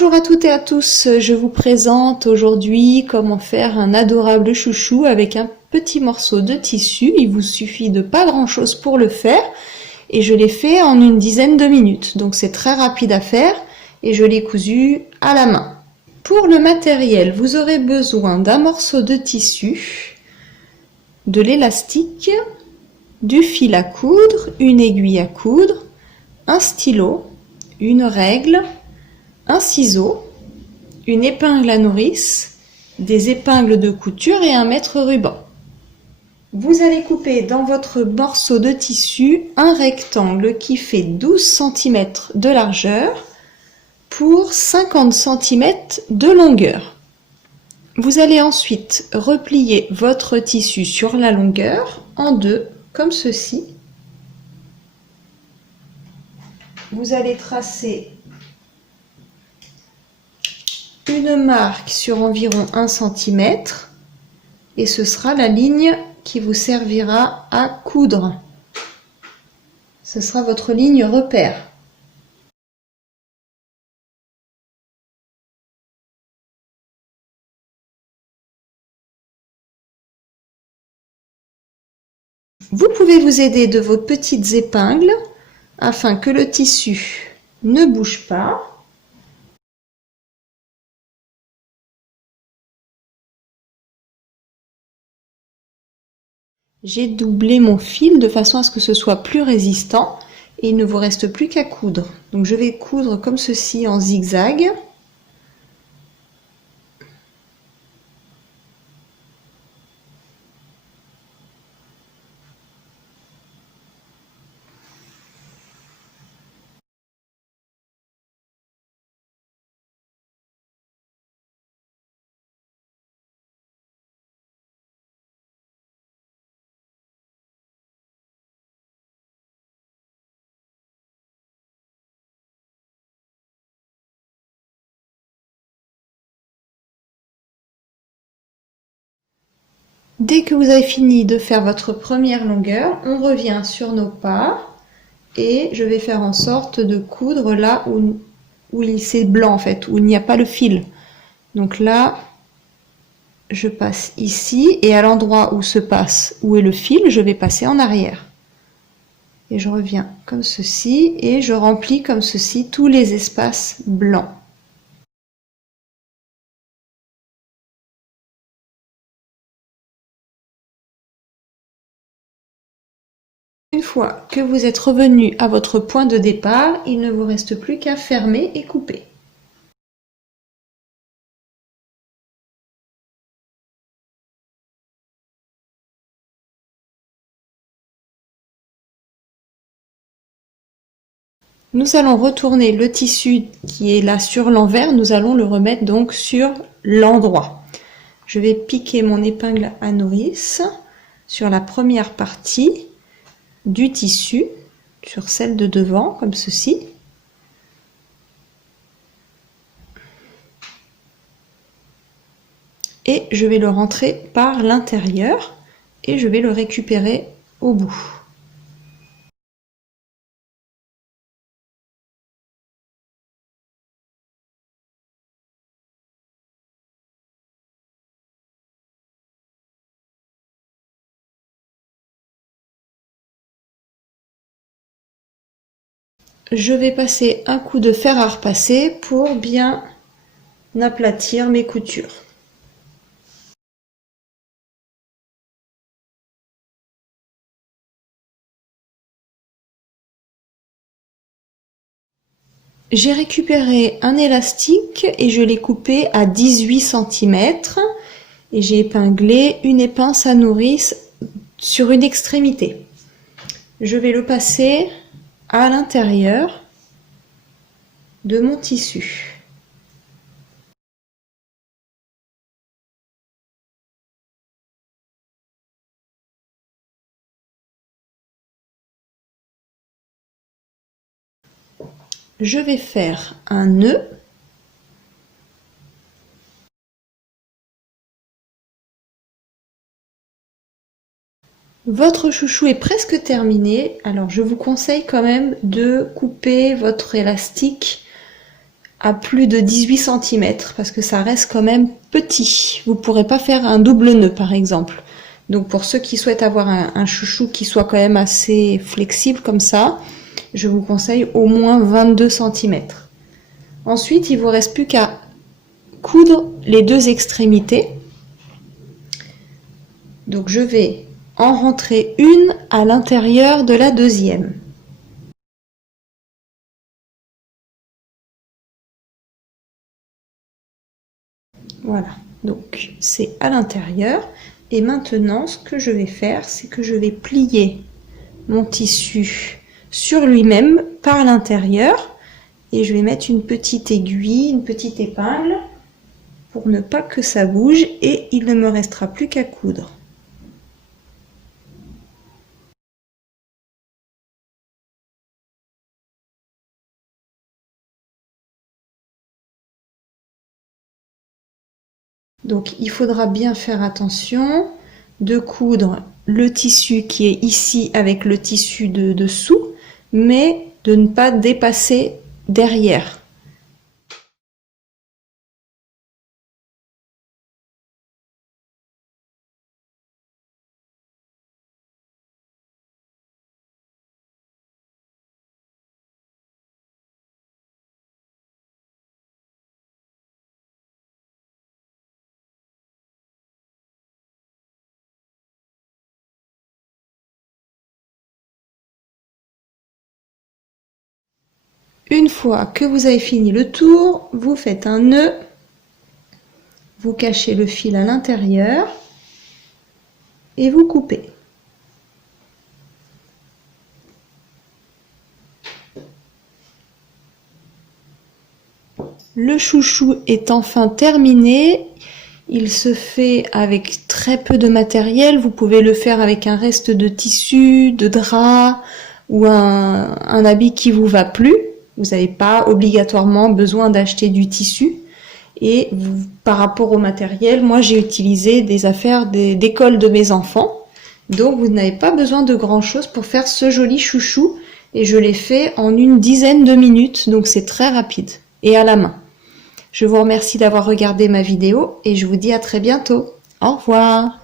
Bonjour à toutes et à tous, je vous présente aujourd'hui comment faire un adorable chouchou avec un petit morceau de tissu. Il vous suffit de pas grand chose pour le faire et je l'ai fait en une dizaine de minutes. Donc c'est très rapide à faire et je l'ai cousu à la main. Pour le matériel, vous aurez besoin d'un morceau de tissu, de l'élastique, du fil à coudre, une aiguille à coudre, un stylo, une règle, un ciseau, une épingle à nourrice, des épingles de couture et un mètre ruban. Vous allez couper dans votre morceau de tissu un rectangle qui fait 12 cm de largeur pour 50 cm de longueur. Vous allez ensuite replier votre tissu sur la longueur en deux, comme ceci. Vous allez tracer une marque sur environ 1 cm et ce sera la ligne qui vous servira à coudre. Ce sera votre ligne repère. Vous pouvez vous aider de vos petites épingles afin que le tissu ne bouge pas. J'ai doublé mon fil de façon à ce que ce soit plus résistant et il ne vous reste plus qu'à coudre. Donc je vais coudre comme ceci en zigzag. Dès que vous avez fini de faire votre première longueur, on revient sur nos pas et je vais faire en sorte de coudre là où c'est blanc en fait, où il n'y a pas le fil. Donc là, je passe ici et à l'endroit où est le fil, je vais passer en arrière. Et je reviens comme ceci et je remplis comme ceci tous les espaces blancs. Une fois que vous êtes revenu à votre point de départ, il ne vous reste plus qu'à fermer et couper. Nous allons retourner le tissu qui est là sur l'envers, nous allons le remettre donc sur l'endroit. Je vais piquer mon épingle à nourrice sur la première partie du tissu, sur celle de devant, comme ceci. Et je vais le rentrer par l'intérieur et je vais le récupérer au bout. Je vais passer un coup de fer à repasser pour bien aplatir mes coutures. J'ai récupéré un élastique et je l'ai coupé à 18 cm et j'ai épinglé une épince à nourrice sur une extrémité. Je vais le passer à l'intérieur de mon tissu. Je vais faire un nœud. Votre chouchou est presque terminé, alors je vous conseille quand même de couper votre élastique à plus de 18 cm parce que ça reste quand même petit. Vous pourrez pas faire un double nœud par exemple. Donc pour ceux qui souhaitent avoir un chouchou qui soit quand même assez flexible comme ça, je vous conseille au moins 22 cm. Ensuite, il vous reste plus qu'à coudre les deux extrémités. Donc je vais en rentrer une à l'intérieur de la deuxième. Voilà, donc c'est à l'intérieur. Et maintenant, ce que je vais faire, c'est que je vais plier mon tissu sur lui-même par l'intérieur. Et je vais mettre une petite aiguille, une petite épingle pour ne pas que ça bouge. Et il ne me restera plus qu'à coudre. Donc il faudra bien faire attention de coudre le tissu qui est ici avec le tissu de dessous, mais de ne pas dépasser derrière. Une fois que vous avez fini le tour, vous faites un nœud, vous cachez le fil à l'intérieur et vous coupez. Le chouchou est enfin terminé. Il se fait avec très peu de matériel. Vous pouvez le faire avec un reste de tissu, de drap ou un habit qui vous va plus. Vous n'avez pas obligatoirement besoin d'acheter du tissu. Et par rapport au matériel, moi j'ai utilisé des affaires d'école de mes enfants. Donc vous n'avez pas besoin de grand chose pour faire ce joli chouchou. Et je l'ai fait en une dizaine de minutes, donc c'est très rapide et à la main. Je vous remercie d'avoir regardé ma vidéo et je vous dis à très bientôt. Au revoir.